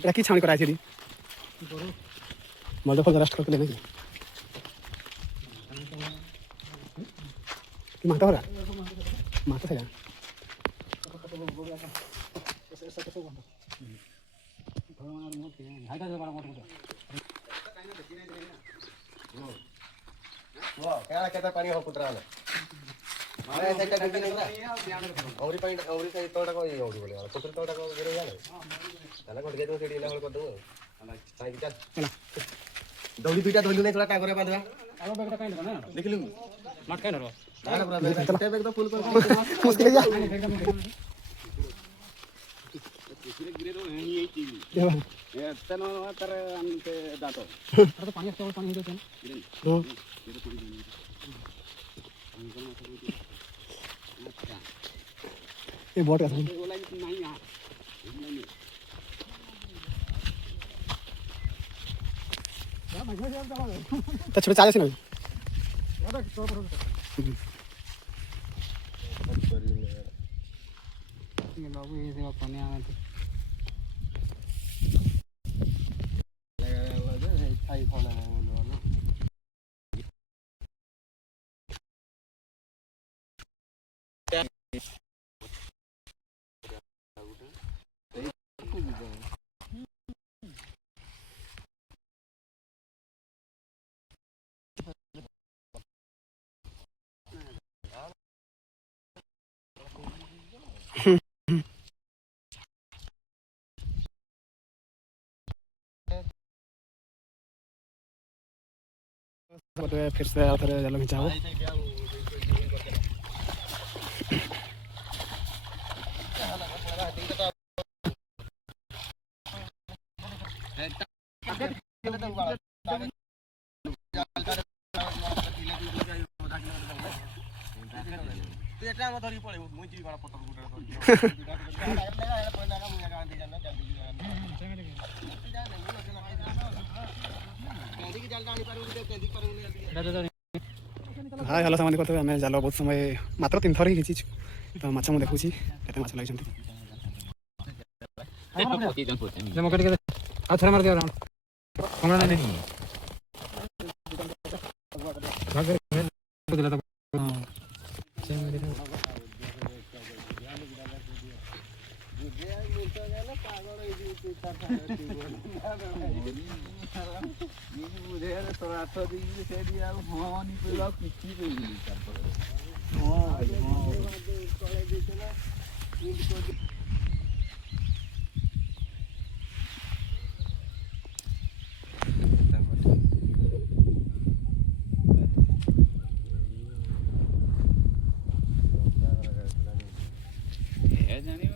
এটা কি ছাউনি করা আছে রে মলদা ফল রাস্ট করতে নাকি কি মাথা ভরা মাথা সেটা क्या पानी हो पुत्रा अरे ऐसा क्या नहीं ना औरी पानी औरी का तोड़ा को ये औरी बोले वाला पुत्र तोड़ा को गिरे जाने चला कोट के तो सीढ़ी लेवल कर दूं साइड चल चला दौड़ी दुईटा धोलू नहीं थोड़ा का करे बांधवा आलो बैग का ना देख लूं मत काय नरो चला पूरा बैग तो फुल कर मुश्किल है गिरे रो यही चीज ये तनो तर अंते दातो तो पानी से पानी दे तो ये बोट का तो छोटे चार्ज से ना ये बाबू ये से पानी आना तो थाई खाना है बोलो ना फिर से उधर जालो खिंचाओ एटा म धरि पळे मुई जी बडा पत्थर गुडा हाय हेलो सामान करते आम जाल बहुत समय मात्र 3 थर ही खींची तो माछ मुझे देखुची केते माछ लगी थोड़ा मार दिया राउंड हमरा नहीं दिला तो जाने